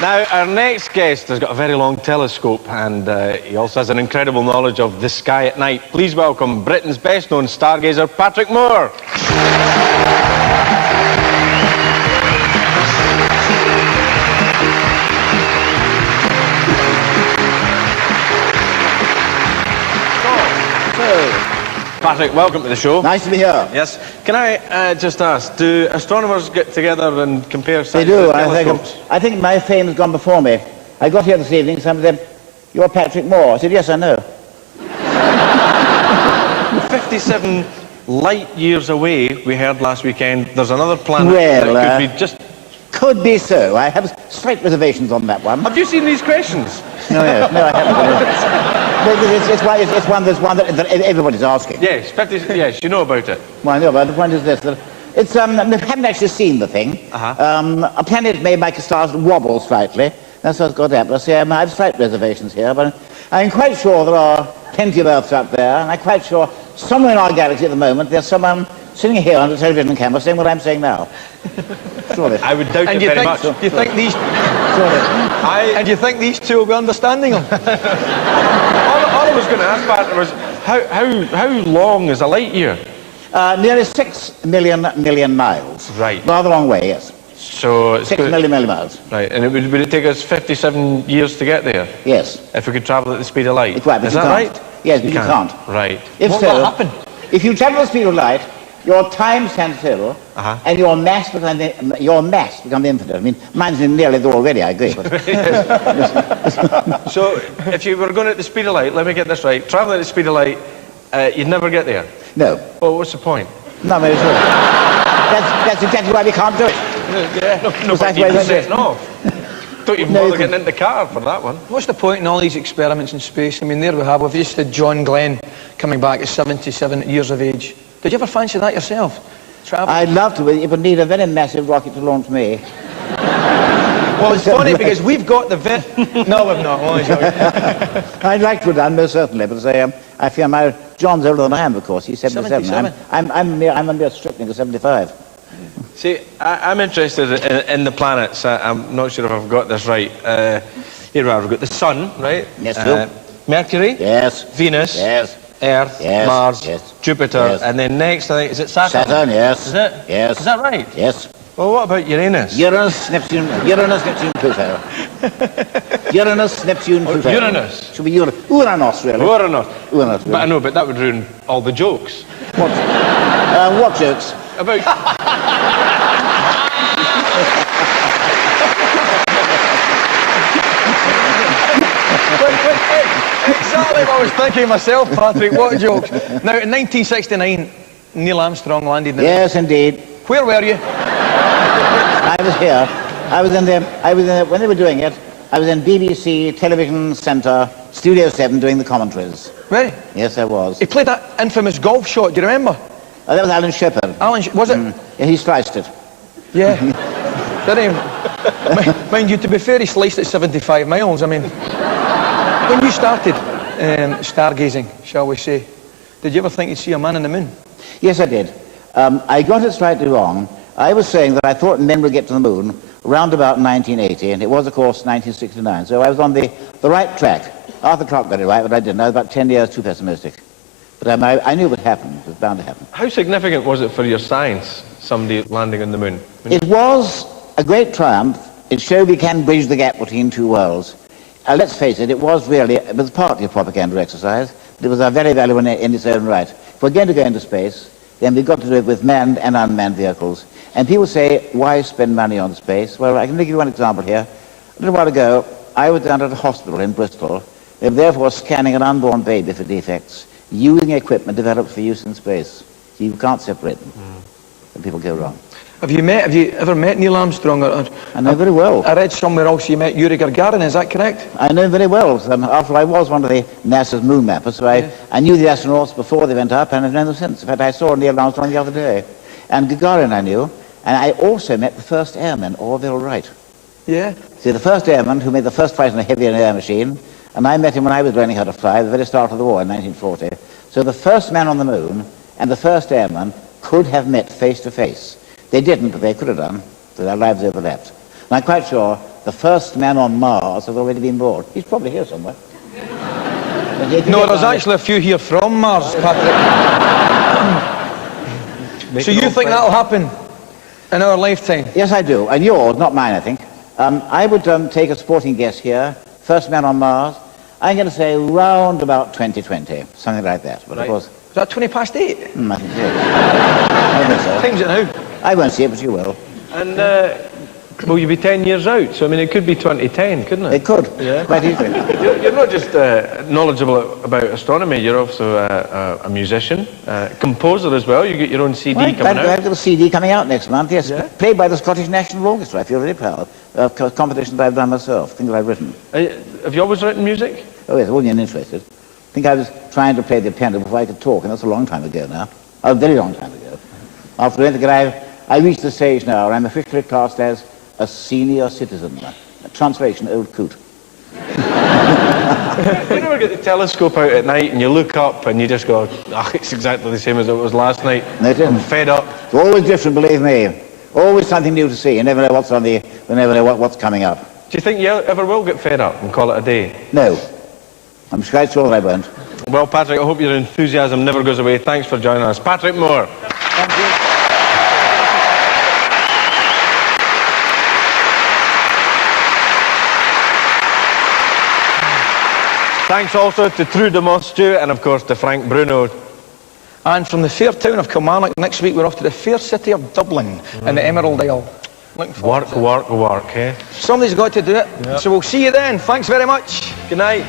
Now, our next guest has got a very long telescope and he also has an incredible knowledge of the sky at night. Please welcome Britain's best-known stargazer, Patrick Moore. Patrick, welcome to the show. Nice to be here. Yes. Can I just ask, do astronomers get together and compare They do. telescopes? I think my fame has gone before me. I got here this evening, somebody said, "You're Patrick Moore." I said, "Yes, I know." 57 light years away, we heard last weekend, there's another planet Well, that could be just... Could be so. I have slight reservations on that one. Have you seen these questions? No, I haven't. It's one that everybody's asking. Yes, yes, you know about it. Well, I know, but the point is this, that it's, I haven't actually seen the thing. A planet made by stars wobble slightly. That's what's got that. But see, I have slight reservations here, but I'm quite sure there are plenty of Earths up there, and I'm quite sure somewhere in our galaxy at the moment there's someone sitting here on a television camera saying what I'm saying now. Surely. I would doubt it very much. Do you think these... And do you think these two will be understanding them? All I was going to ask, Patrick, was how long is a light year? Nearly 6 million miles. Right. Rather long way, yes. So... 6 million miles. Right, and would it take us 57 years to get there? Yes. If we could travel at the speed of light? Right, but is you that can't. right? Yes, but you can't. Right. What will happen? If you travel at the speed of light, your time stands still, and your mass becomes infinite. I mean, mine's nearly there already, I agree. But So, if you were going at the speed of light, let me get this right, travelling at the speed of light, you'd never get there? No. Well, what's the point? No, very sure. That's exactly why we can't do it. Yeah, no point in setting off. Don't even bother getting in the car for that one. What's the point in all these experiments in space? I mean, there we have, we've just had John Glenn coming back at 77 years of age. Did you ever fancy that yourself? Travel? I'd love to, but it would need a very massive rocket to launch me. Well, it's funny because we've got the... No, we've not. Well, I'd like to have done, most certainly, but I fear John's older than I am, of course. He's 77. I'm a mere stripling of 75. See, I'm interested in the planets. I'm not sure if I've got this right. Here we are, we've got the Sun, right? Yes, Phil. Mercury? Yes. Venus? Yes. Earth? Yes. Mars? Yes. Jupiter? Yes. And then next, I think, is it Saturn? Saturn, yes. Is it? Yes. Is that right? Yes. Well, what about Uranus? Uranus, Neptune, Pluto. Uranus, Neptune, Pluto. Uranus? Should be Uranus, really. Uranus. Uranus, really. But I know, but that would ruin all the jokes. What jokes? About... Exactly what I was thinking myself, Patrick. What a joke. Now, in 1969, Neil Armstrong landed in the... Yes, indeed. Where were you? I was here. I was in the, when they were doing it, I was in BBC Television Centre, Studio 7, doing the commentaries. Really? Yes, I was. He played that infamous golf shot, do you remember? Oh, that was Alan Shepard. Was it? Yeah, he sliced it. Yeah. Did he? Mind you, to be fair, he sliced it 75 miles. I mean, when you started stargazing, shall we say, did you ever think you'd see a man on the moon? Yes, I did. I got it slightly wrong. I was saying that I thought men would get to the moon around about 1980, and it was, of course, 1969. So I was on the right track. Arthur Clarke got it right, but I didn't. I was about 10 years too pessimistic. But I knew it would happen. It was bound to happen. How significant was it for your science, somebody landing on the moon? It was a great triumph. It showed we can bridge the gap between two worlds. Let's face it, it was partly a propaganda exercise, but it was a very valuable in its own right. If we're going to go into space, then we've got to do it with manned and unmanned vehicles. And people say, why spend money on space? Well, I can give you one example here. A little while ago, I was down at a hospital in Bristol. They were therefore scanning an unborn baby for defects, using equipment developed for use in space. So you can't separate them. And people go wrong. Have you ever met Neil Armstrong? I know very well. I read somewhere else you met Yuri Gagarin, is that correct? I know very well. After I was one of the NASA's moon mappers, so I knew the astronauts before they went up, and I've known them since. In fact, I saw Neil Armstrong the other day. And Gagarin I knew, and I also met the first airman, Orville Wright. Yeah? See, the first airman who made the first flight in a heavy air machine, and I met him when I was learning how to fly at the very start of the war in 1940. So the first man on the moon and the first airman could have met face to face. They didn't, but they could have done, so their lives overlapped. And I'm quite sure the first man on Mars has already been born. He's probably here somewhere. No, there's actually a few here from Mars, Patrick. So you think that'll happen in our lifetime? Yes, I do. And yours, not mine, I think. I would take a sporting guess here. First man on Mars. I'm going to say round about 2020, something like that. But Right. of course, Is that 20 past 8? I think it is. I think so. Time's it now? I won't see it, but you will. And will you be 10 years out? So, I mean, it could be 2010, couldn't it? It could, Yeah. quite easily. You're not just knowledgeable about astronomy, you're also a musician, composer as well. You get your own CD Right, coming out. I've got a CD coming out next month, yes. Yeah? Played by the Scottish National Orchestra. I feel really proud. Compositions I've done myself, things I've written. Have you always written music? Oh, yes, I wasn't interested. I think I was trying to play the piano before I could talk, and that's a long time ago now. A very long time ago. After anything, I reached the stage now where I'm officially classed as a senior citizen. A translation, old coot. You never get the telescope out at night and you look up and you just go, oh, it's exactly the same as it was last night. No, it isn't. I'm fed up. It's always different, believe me. Always something new to see. You never know what's you never know what's coming up. Do you think you ever will get fed up and call it a day? No. I'm quite sure I won't. Well, Patrick, I hope your enthusiasm never goes away. Thanks for joining us. Patrick Moore. Thank you. Thanks also to True de Mostu and, of course, to Frank Bruno. And from the fair town of Kilmarnock, next week we're off to the fair city of Dublin in the Emerald Isle. Looking forward to it. Work, eh? Somebody's got to do it. Yep. So we'll see you then. Thanks very much. Good night.